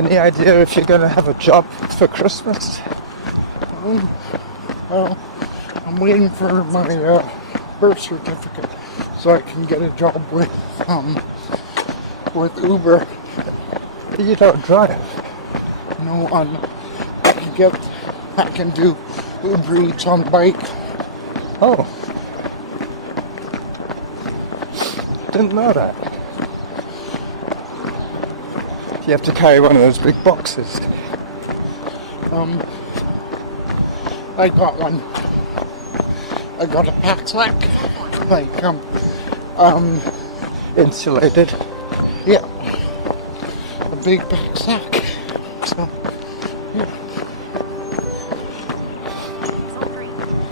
Any idea if you're going to have a job for Christmas? Well, I'm waiting for my birth certificate so I can get a job with Uber. You don't drive. No, I can do Uber Eats on bike. Oh. Didn't know that. You have to carry one of those big boxes. I got one. I got a pack sack. Like, Insulated. yeah. A big pack sack. So, yeah.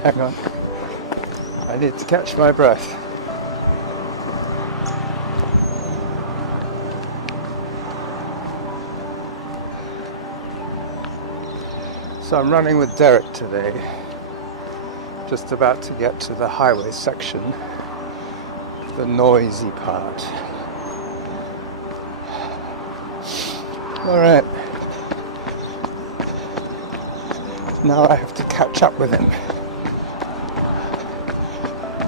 Hang on. I need to catch my breath. So I'm running with Derick today. Just about to get to the highway section. The noisy part. Alright. Now I have to catch up with him.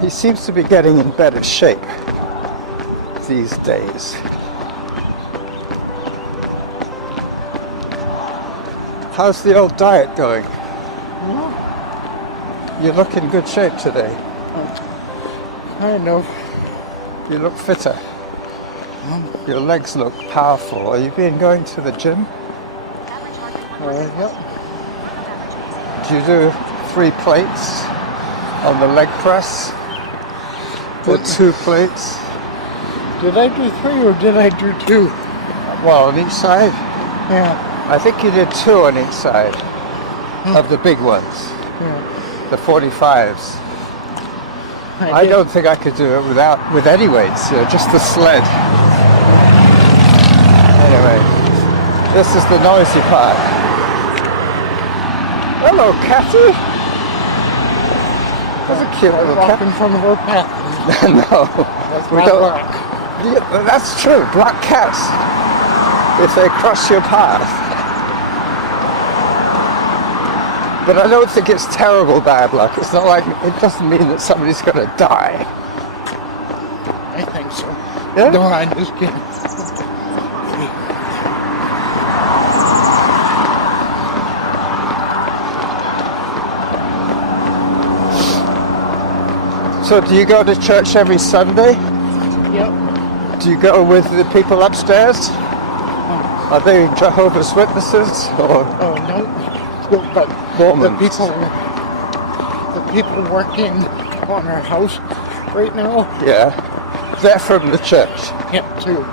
He seems to be getting in better shape these days. How's the old diet going? You look in good shape today. Kind of. You look fitter. Your legs look powerful. Are you going to the gym? Yep. Do you do 3 plates on the leg press? Or 2 plates? Did I do 3 or did I do 2? Well, on each side? Yeah. I think you did 2 on each side of the big ones, Yeah. the 45s. I don't think I could do it with any weights, just the sled. Anyway, this is the noisy part. Hello, Cathy. That's a cute little cat. Walk in front of our path. No, That's we my don't. black. Yeah, that's true. Black cats, if they cross your path. But I don't think it's terrible bad luck. It's not like, it doesn't mean that somebody's going to die. I think so. Yeah? No, I just kidding. So do you go to church every Sunday? Yep. Do you go with the people upstairs? Are they Jehovah's Witnesses or Oh, no. But Mormons? The people working on our house right now. Yeah. They're from the church. Yep, too.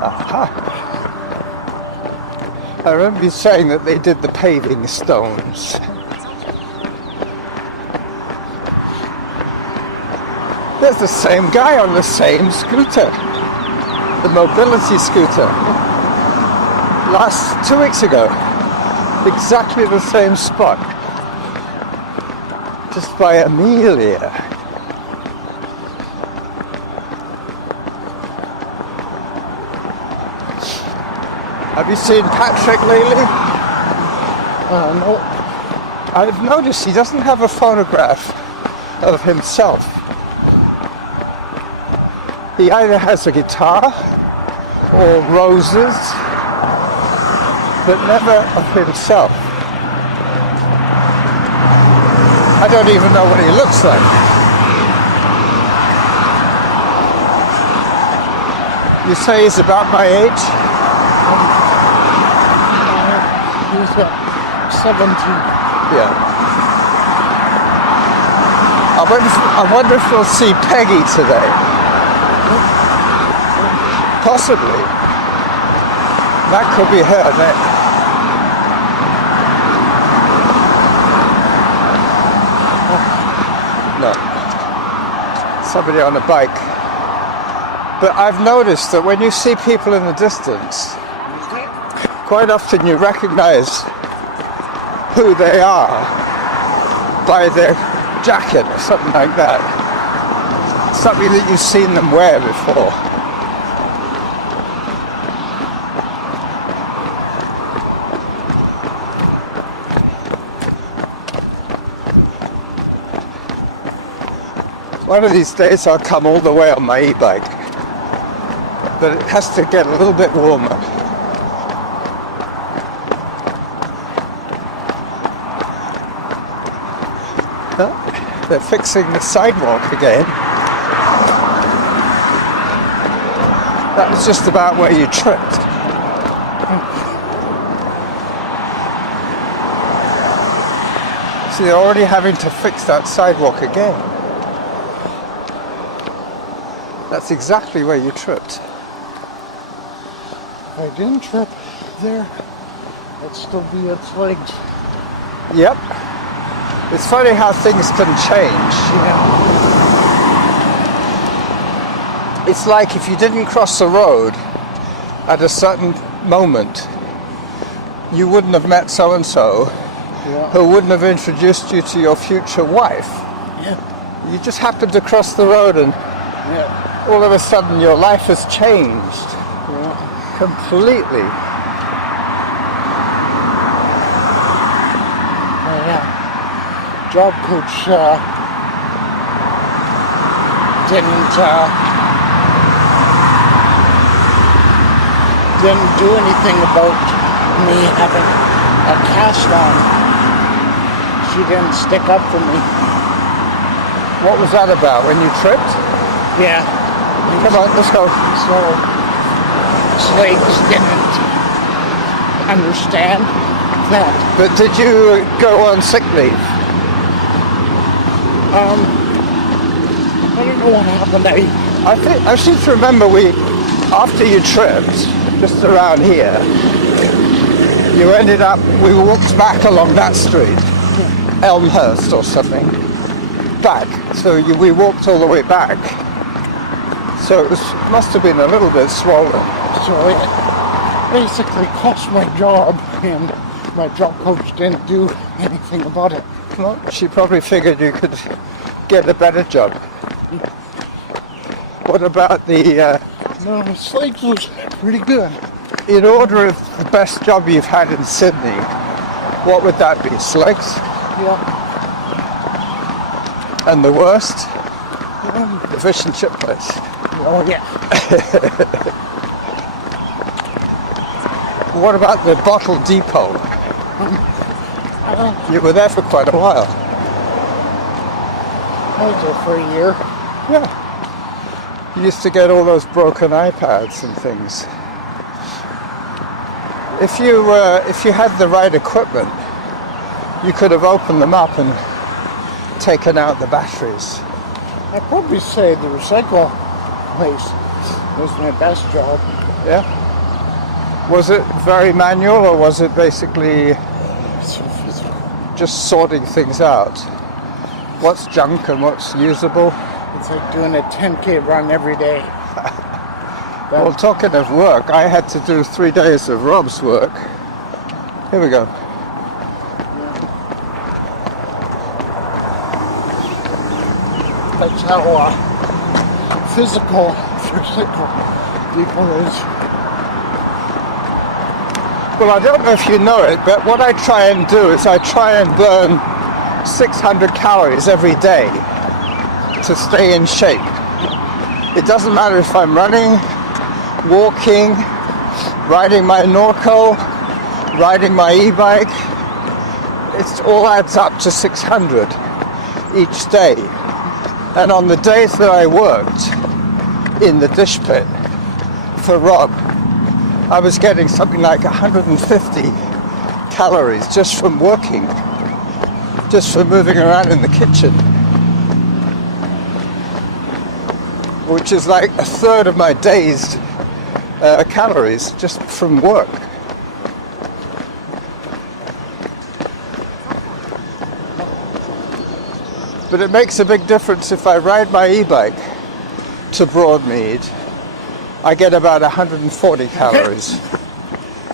Aha. I remember you saying that they did the paving stones. There's the same guy on the same scooter. The mobility scooter. 2 weeks ago. Exactly the same spot. Just by Amelia. Have you seen Patrick lately? No. I've noticed he doesn't have a photograph of himself. He either has a guitar or roses, but never of himself. I don't even know what he looks like. You say he's about my age? He's 17. Yeah. I wonder if we'll see Peggy today. Possibly. That could be her. No. Somebody on a bike. But I've noticed that when you see people in the distance, quite often you recognize who they are by their jacket or something like that. Something that you've seen them wear before. One of these days I'll come all the way on my e-bike, but it has to get a little bit warmer. Oh, they're fixing the sidewalk again. That was just about where you tripped. So they're already having to fix that sidewalk again. That's exactly where you tripped. If I didn't trip there, it'd still be its legs. Yep. It's funny how things can change. Yeah. It's like if you didn't cross the road at a certain moment, you wouldn't have met so-and-so, who wouldn't have introduced you to your future wife. Yeah. You just happened to cross the road and all of a sudden your life has changed completely. Job coach didn't do anything about me having a cast on. She didn't stick up for me. What was that about? When you tripped? Yeah. Come on, let's go. So slaves didn't understand that. But did you go on sick leave? I don't know what happened. I seem to remember after you tripped, just around here, we walked back along that street, Elmhurst or something, back. So we walked all the way back. So it must have been a little bit swollen. So it basically cost my job, and my job coach didn't do anything about it. Well, she probably figured you could get a better job. What about the... No, Slates was pretty good. In order of the best job you've had in Sydney, what would that be? Slicks? Yeah. And the worst? The fish and chip place. Oh, yeah. What about the bottle depot? You were there for quite a while. I was there for a year. Yeah. You used to get all those broken iPads and things. If you had the right equipment, you could have opened them up and taken out the batteries. I'd probably say the recycle place was my best job. Yeah. Was it very manual, or was it basically just sorting things out? What's junk and what's usable? It's like doing a 10K run every day. Well, talking of work, I had to do 3 days of Rob's work. Here we go. That's how physical people is. Well, I don't know if you know it, but what I try and do is I try and burn 600 calories every day to stay in shape. It doesn't matter if I'm running, walking, riding my Norco, riding my e-bike. It all adds up to 600 each day. And on the days that I worked in the dish pit for Rob, I was getting something like 150 calories just from working, just from moving around in the kitchen, which is like a third of my day's calories just from work. But it makes a big difference if I ride my e-bike to Broadmead. I get about 140 calories.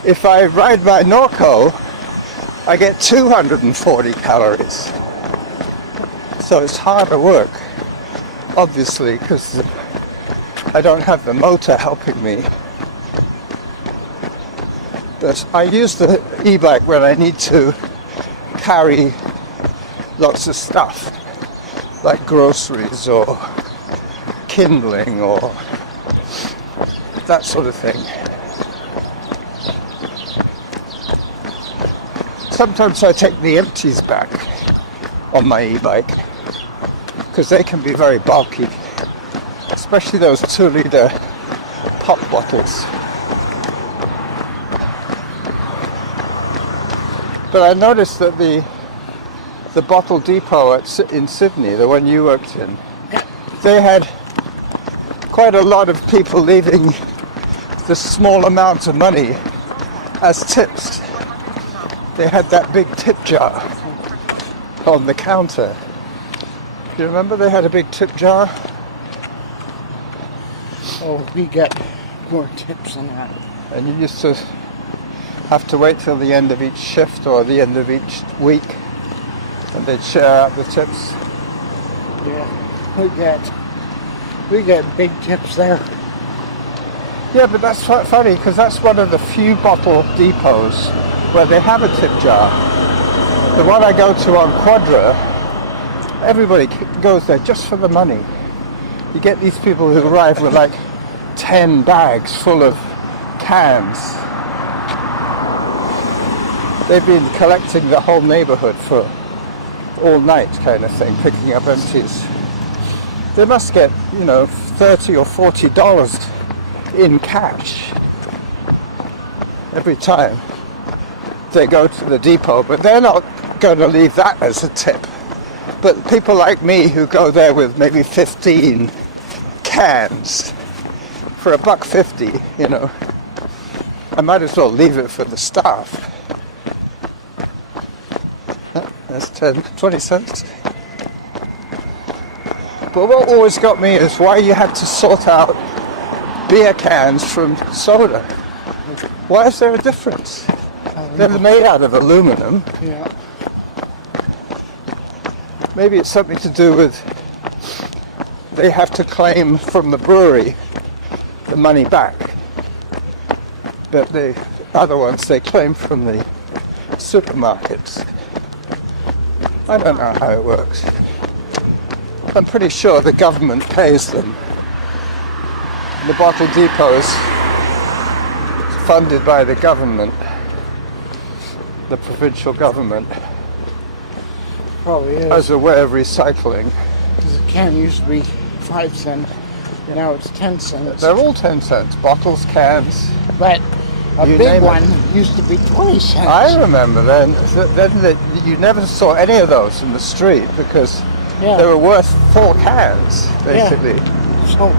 If I ride my Norco, I get 240 calories. So it's harder work, obviously, because I don't have the motor helping me. But I use the e-bike when I need to carry lots of stuff, like groceries or kindling or that sort of thing. Sometimes I take the empties back on my e-bike because they can be very bulky, especially those 2-litre pop bottles. But I noticed that the bottle depot in Sydney, the one you worked in, they had quite a lot of people leaving this small amount of money as tips. They had that big tip jar on the counter. Do you remember they had a big tip jar? Oh, we get more tips than that. And you used to have to wait till the end of each shift or the end of each week, and they'd share out the tips. Yeah, we get big tips there. Yeah, but that's funny because that's one of the few bottle depots where they have a tip jar. The one I go to on Quadra, everybody goes there just for the money. You get these people who arrive with like 10 bags full of cans. They've been collecting the whole neighborhood for all night kind of thing, picking up empties. They must get, $30 or $40 in cash every time they go to the depot, but they're not going to leave that as a tip. But people like me who go there with maybe 15 cans for $1.50, I might as well leave it for the staff. That's 20 cents. But what always got me is why you had to sort out beer cans from soda. Why is there a difference? They're made out of aluminum. Yeah. Maybe it's something to do with they have to claim from the brewery the money back. But the other ones they claim from the supermarkets. I don't know how it works. I'm pretty sure the government pays them. The bottle depot is funded by the government, the provincial government, Probably is. as a way of recycling. Because a can used to be 5 cents, now it's 10 cents. They're all 10 cents, bottles, cans. But a You big name one it. used to be 20 cents. I remember then you never saw any of those in the street because Yeah. they were worth 4 cans, basically. So,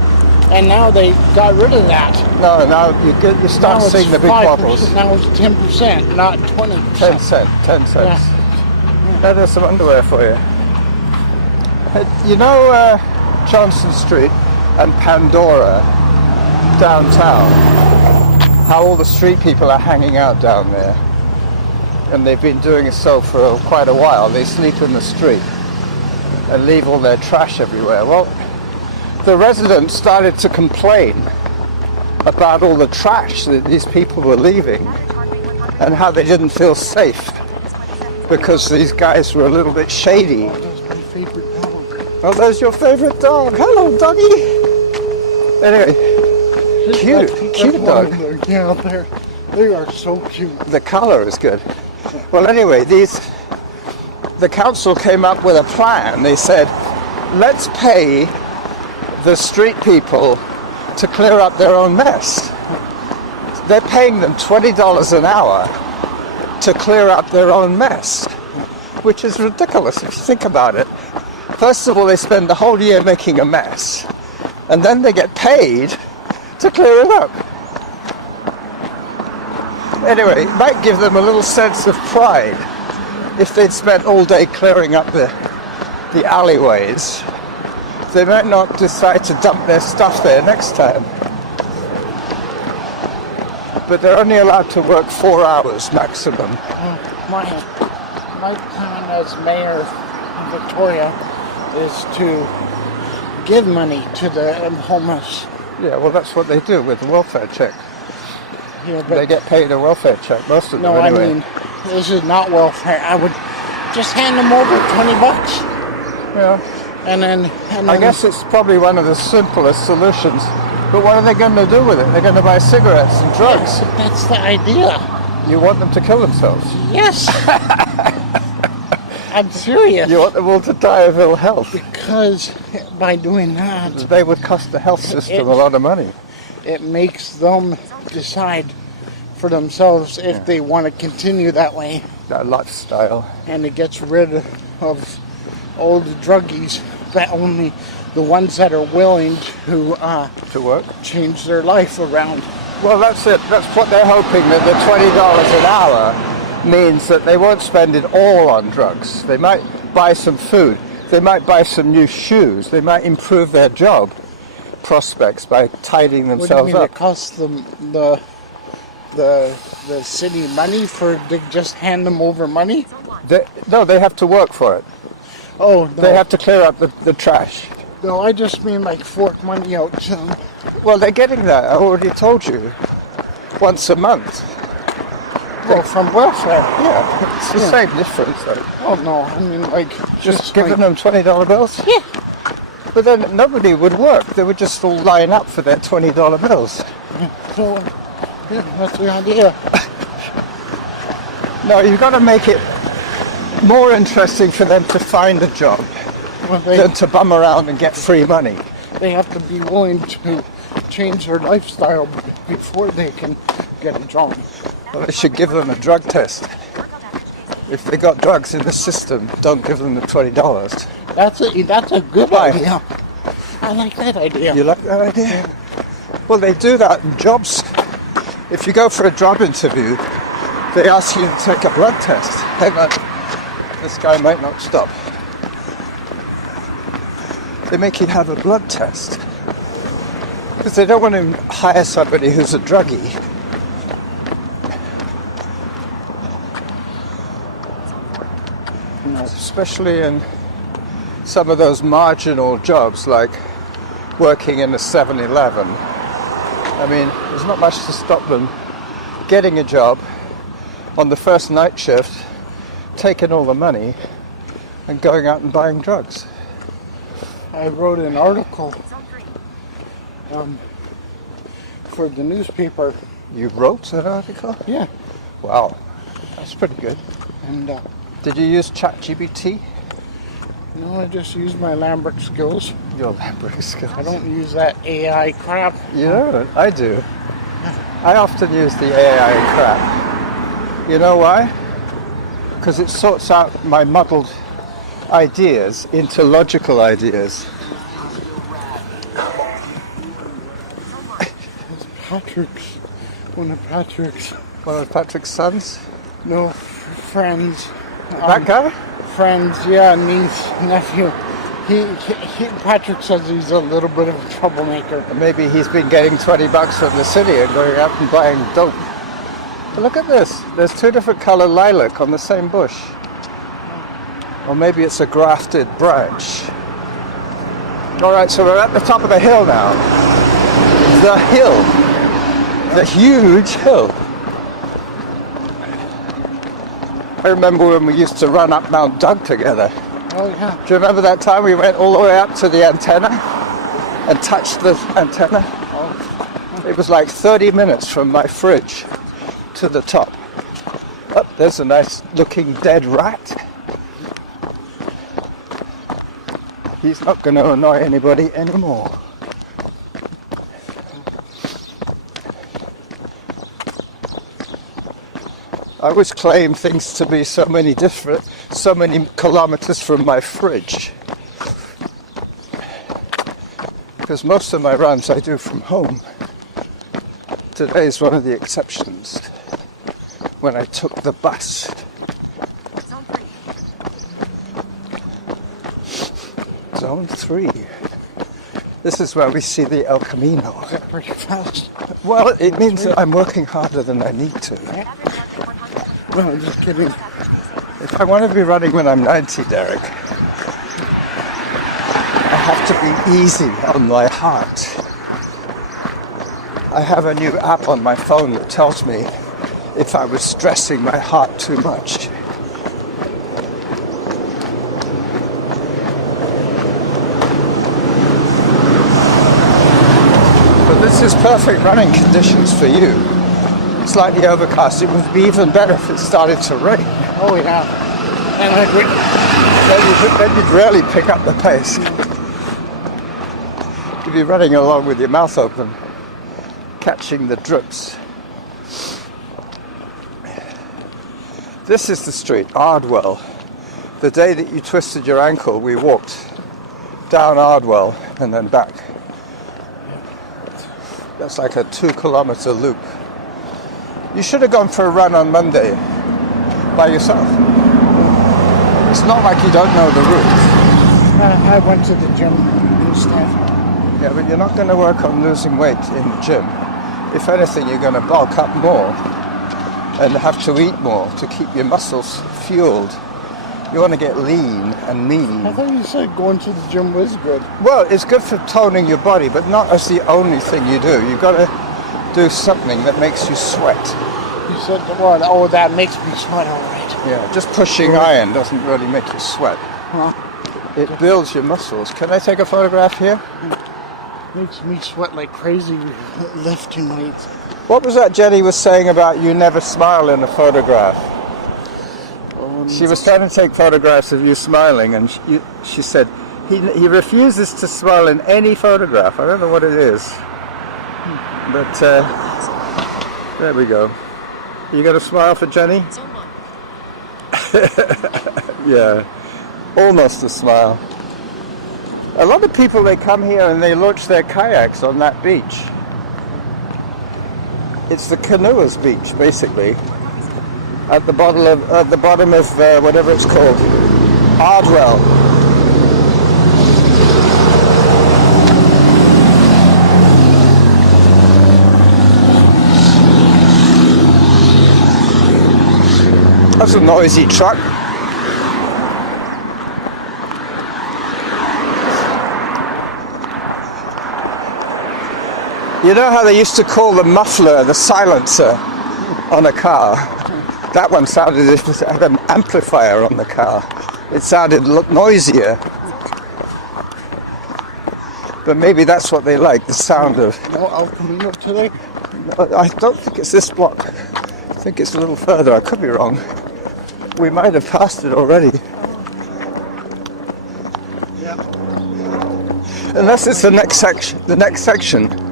and now they got rid of that. No, now you start Now it's seeing the big 5%, bottles. Now it's 10%, not 20%. 10 cents. Now there's some underwear for you. Johnson Street and Pandora downtown, how all the street people are hanging out down there. And they've been doing so for quite a while. They sleep in the street and leave all their trash everywhere. Well, the residents started to complain about all the trash that these people were leaving and how they didn't feel safe because these guys were a little bit shady. That's my favorite dog. Oh, there's your favorite dog. Hello, doggy. Anyway, cute dog. Yeah, they are so cute. The color is good. Well, anyway, the council came up with a plan. They said, let's pay the street people to clear up their own mess. They're paying them $20 an hour to clear up their own mess, which is ridiculous if you think about it. First of all, they spend the whole year making a mess, and then they get paid to clear it up. Anyway, it might give them a little sense of pride if they'd spent all day clearing up the alleyways. They might not decide to dump their stuff there next time. But they're only allowed to work 4 hours maximum. My plan as mayor of Victoria is to give money to the homeless. Yeah, well, that's what they do with the welfare check. Yeah, but They get paid a welfare check, most of them no, anyway. I mean, this is not welfare. I would just hand them over $20. Yeah. And I guess it's probably one of the simplest solutions. But what are they going to do with it? They're going to buy cigarettes and drugs. that's the idea. You want them to kill themselves. Yes. I'm serious. You want them all to die of ill health. Because by doing that, They would cost the health system a lot of money. it makes them decide for themselves if they want to continue that way. That lifestyle. And it gets rid of all the druggies, that only the ones that are willing to work. change their life around. Well, that's it. That's what they're hoping, that the $20 an hour means that they won't spend it all on drugs. They might buy some food. They might buy some new shoes. They might improve their job prospects by tidying What do you themselves mean up. it costs them the city money for to just hand them over money? No, they have to work for it. Oh, no. They have to clear up the trash. No, I just mean like fork money out to them. Well, they're getting that. I already told you. Once a month. Well, from welfare. Yeah, it's the same difference, though. Oh no, I mean like Just giving like, them $20 bills? Yeah. But then nobody would work. They would just all line up for their $20 bills. So, yeah, that's the idea. No, you've got to make it more interesting for them to find a job Well, than to bum around and get free money. they have to be willing to change their lifestyle before they can get a job. Well, they should give them a drug test. If they got drugs in the system, don't give them the $20. That's a good Why? idea. I like that idea. You like that idea? Well, they do that in jobs. If you go for a job interview, they ask you to take a blood test. Hang on, this guy might not stop. They make you have a blood test. Because they don't want to hire somebody who's a druggie. Especially in some of those marginal jobs like working in a 7-Eleven. I mean, there's not much to stop them getting a job on the first night shift, taking all the money and going out and buying drugs. I wrote an article for the newspaper. You wrote an article? Yeah. Wow, that's pretty good. And Did you use ChatGPT? no, I just use my Lambert skills. Your Lambert skills. I don't use that AI crap. You don't? I do. I often use the AI crap. You know why? Because it sorts out my muddled ideas into logical ideas. Patrick's, one of Patrick's, One of Patrick's sons? no, friends. That guy? Friends, yeah, niece, nephew. Patrick says he's a little bit of a troublemaker. Maybe he's been getting $20 from the city and going out and buying dope. But look at this. There's two different color lilac on the same bush. Or maybe it's a grafted branch. All right, so we're at the top of the hill now. The hill. The huge hill. I remember when we used to run up Mount Doug together. Oh yeah. Do you remember that time we went all the way up to the antenna and touched the antenna? Oh. It was like 30 minutes from my fridge to the top. Oh, there's a nice looking dead rat. He's not going to annoy anybody anymore. I always claim things to be so many kilometers from my fridge. Because most of my runs I do from home. Today's one of the exceptions. When I took the bus. Zone 3. This is where we see the El Camino. Is that pretty fast? Well, it means that I'm working harder than I need to. No, I'm just kidding. If I want to be running when I'm 90, Derick, I have to be easy on my heart. I have a new app on my phone that tells me if I was stressing my heart too much. This is perfect running conditions for you. Slightly overcast. It would be even better if it started to rain. Oh yeah. And Then you'd really pick up the pace. You'd be running along with your mouth open, catching the drips. This is the street, Ardwell. The day that you twisted your ankle, we walked down Ardwell and then back. That's like a 2-kilometer loop. You should have gone for a run on Monday by yourself. It's not like you don't know the route. I went to the gym instead. Yeah, but you're not going to work on losing weight in the gym. If anything, you're going to bulk up more and have to eat more to keep your muscles fueled. You want to get lean and mean. I thought you said going to the gym was good. Well, it's good for toning your body, but not as the only thing you do. You've got to do something that makes you sweat. You said the word, oh, that makes me sweat, all right. Yeah, just pushing iron doesn't really make you sweat. Huh? It builds your muscles. Can I take a photograph here? Makes me sweat like crazy lifting weights. What was that Jenny was saying about you never smile in a photograph? She was trying to take photographs of you smiling, and she said he refuses to smile in any photograph. I don't know what it is, but there we go. You got a smile for Jenny? Yeah, almost a smile. A lot of people, they come here and they launch their kayaks on that beach. It's the canoers beach, basically. At the bottom of whatever it's called, Ardwell. That's a noisy truck. You know how they used to call the muffler the silencer on a car? That one sounded as if it had an amplifier on the car. It sounded noisier. But maybe that's what they like, the sound of... No El Camino today? I don't think it's this block. I think it's a little further. I could be wrong. We might have passed it already. Yeah. Unless it's the next section.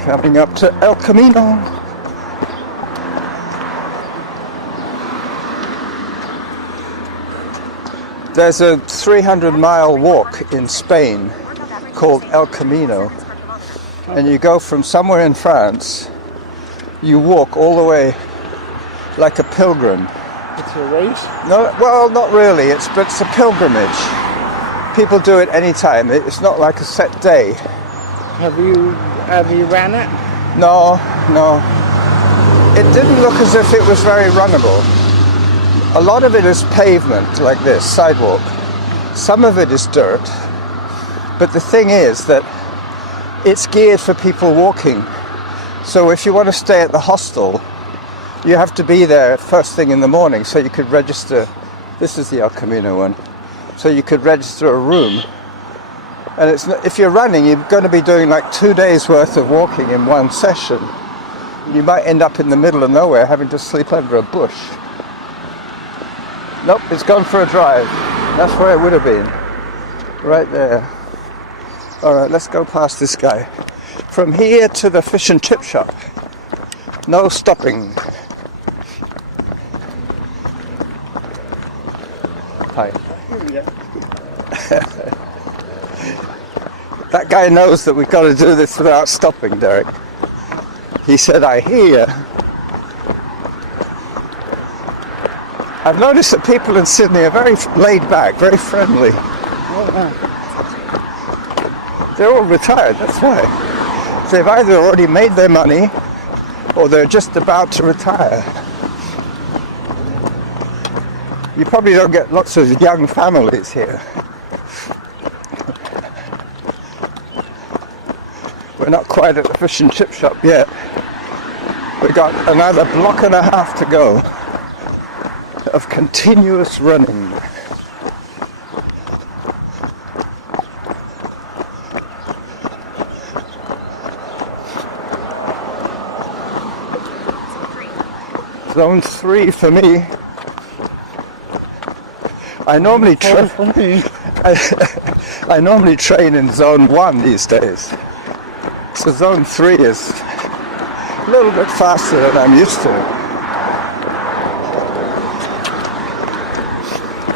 Coming up to El Camino. There's a 300-mile walk in Spain called El Camino. And you go from somewhere in France, you walk all the way like a pilgrim. It's a race? No, well, not really. It's a pilgrimage. People do it anytime. It's not like a set day. Have you ran it? No. It didn't look as if it was very runnable. A lot of it is pavement, like this, sidewalk. Some of it is dirt. But the thing is that it's geared for people walking. So if you want to stay at the hostel, you have to be there first thing in the morning, so you could register. This is the El Camino one. So you could register a room. And it's not, if you're running, you're going to be doing like 2 days worth of walking in one session. You might end up in the middle of nowhere having to sleep under a bush. Nope, it's gone for a drive. That's where it would have been. Right there. Alright, let's go past this guy. From here to the fish and chip shop. No stopping. Hi. That guy knows that we've got to do this without stopping, Derick. He said, I hear. I've noticed that people in Sydney are very laid back, very friendly. They're all retired, that's why. They've either already made their money or they're just about to retire. You probably don't get lots of young families here. We're not quite at the fish and chip shop yet. We've got another block and a half to go of continuous running. Zone 3 for me. I normally I normally train in Zone 1 these days. So Zone 3 is a little bit faster than I'm used to.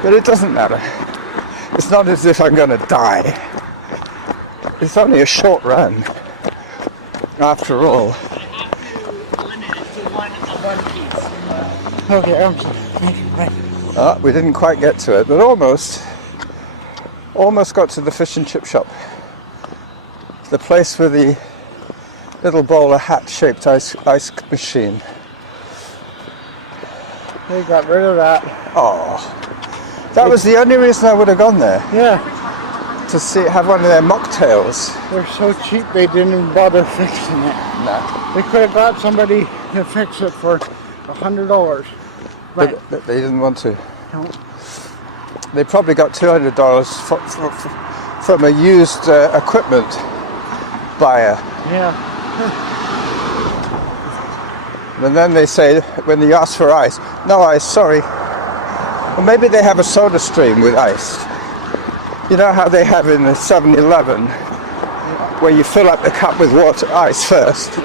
But it doesn't matter. It's not as if I'm going to die. It's only a short run, after all. Okay, I'm sorry. Oh, we didn't quite get to it, but almost got to the fish and chip shop. The place with the little bowler hat-shaped ice machine. They got rid of that. Oh, that was the only reason I would have gone there. Yeah. To have one of their mocktails. They're so cheap they didn't even bother fixing it. Nah. They could have got somebody to fix it for $100. But they didn't want to. No. They probably got $200 from a used equipment buyer. Yeah. And then they say, when you ask for ice, no ice, sorry. Well, maybe they have a soda stream with ice. You know how they have in the 7-Eleven, where you fill up the cup with ice first,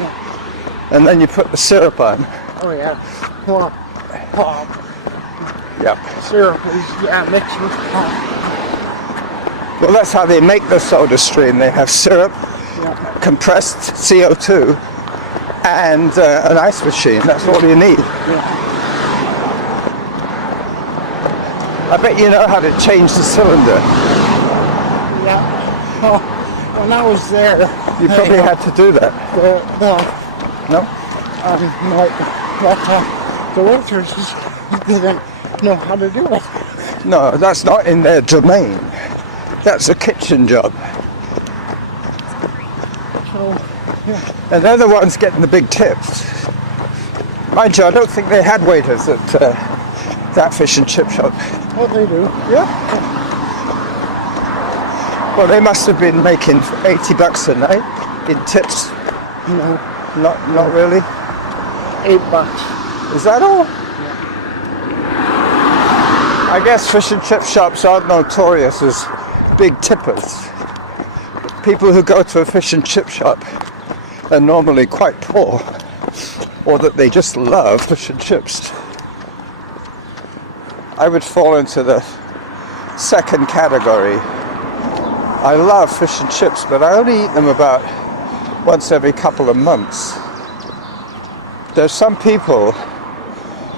and then you put the syrup on. Oh yeah. Pop. Yep. Syrup is mixed with pop. Well, that's how they make the soda stream. They have syrup, compressed CO2, and an ice machine. That's all you need. Yeah. I bet you know how to change the cylinder. Yeah. Oh, when I was there, You probably had to do that. No. No? No. The waitresses didn't know how to do it. No, that's not in their domain. That's a kitchen job. So, yeah. And they're the ones getting the big tips. Mind you, I don't think they had waiters at that fish and chip shop. Well, they do. Yeah. Well, they must have been making $80 a night in tips. No. Not really. $8. Is that all? Yeah. I guess fish and chip shops aren't notorious as big tippers. People who go to a fish and chip shop are normally quite poor, or that they just love fish and chips. I would fall into the second category. I love fish and chips, but I only eat them about once every couple of months. There's some people,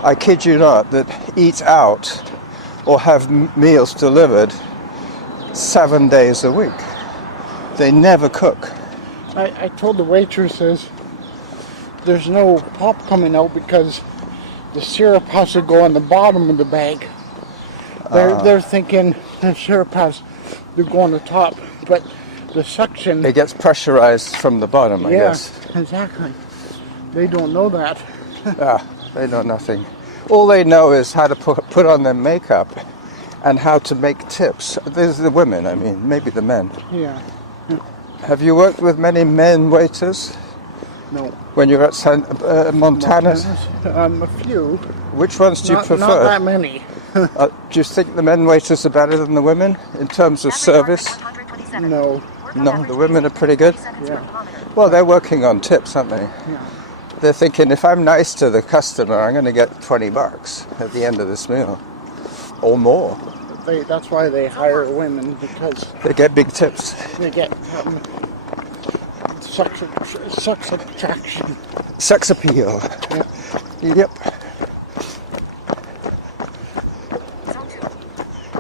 I kid you not, that eat out or have meals delivered 7 days a week. They never cook. I told the waitresses there's no pop coming out because the syrup has to go on the bottom of the bag. They're thinking the syrup has to go on the top, but the suction... It gets pressurized from the bottom, I guess. Yeah, exactly. They don't know that. They know nothing. All they know is how to put on their makeup and how to make tips. There's the women, I mean, maybe the men. Yeah. Have you worked with many men waiters? No. When you're at Montana's? A few. Which ones do you prefer? Not that many. Do you think the men waiters are better than the women in terms of service? No. No, the women are pretty good? Yeah. Well, they're working on tips, aren't they? Yeah. They're thinking, if I'm nice to the customer, I'm going to get $20 at the end of this meal. Or more. That's why they hire women, because They get big tips. they get sex attraction. Sex appeal. Yeah. Yep.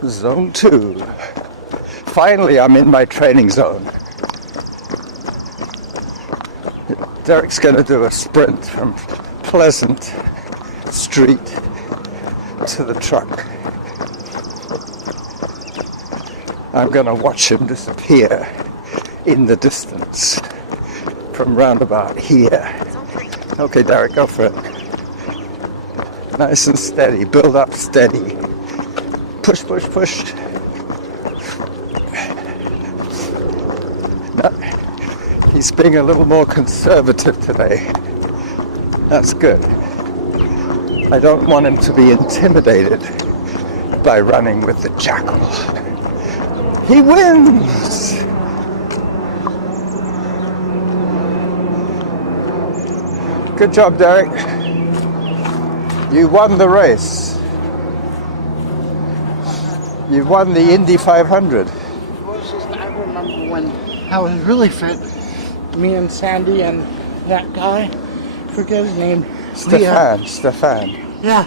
Zone 2. Finally, I'm in my training zone. Derick's going to do a sprint from Pleasant Street to the truck. I'm going to watch him disappear in the distance from roundabout here. Okay, Derick, go for it. Nice and steady. Build up steady. Push, push, push. No, he's being a little more conservative today. That's good. I don't want him to be intimidated by running with the Jackal. He wins! Good job, Derick. You won the race. You won the Indy 500. I remember when I was really fit. Me and Sandy and that guy, forget his name. Stefan. Yeah.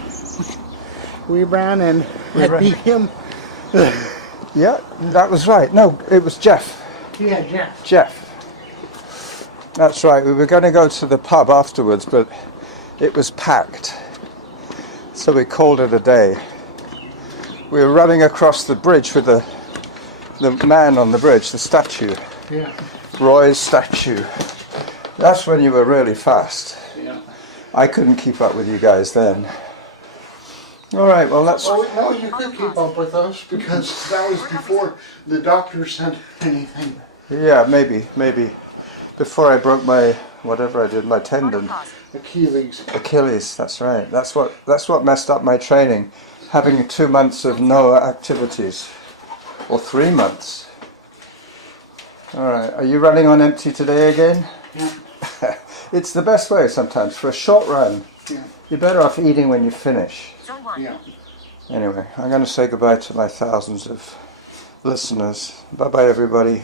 We ran and had beat him. Yeah, that was right. No, it was Jeff. Yeah, Jeff. Jeff. That's right. We were going to go to the pub afterwards, but it was packed. So we called it a day. We were running across the bridge with the man on the bridge, the statue. Yeah. Roy's statue. That's when you were really fast. Yeah. I couldn't keep up with you guys then. All right, well that's... Oh, no, you could keep up with us because that was before the doctor said anything. Yeah, maybe. Before I broke my, whatever I did, my tendon. Achilles, that's right. That's what messed up my training. Having 2 months of no activities. Or 3 months. All right, are you running on empty today again? Yeah. It's the best way sometimes. For a short run, Yeah. you're better off eating when you finish. Yeah. Anyway, I'm going to say goodbye to my thousands of listeners. Bye-bye, everybody.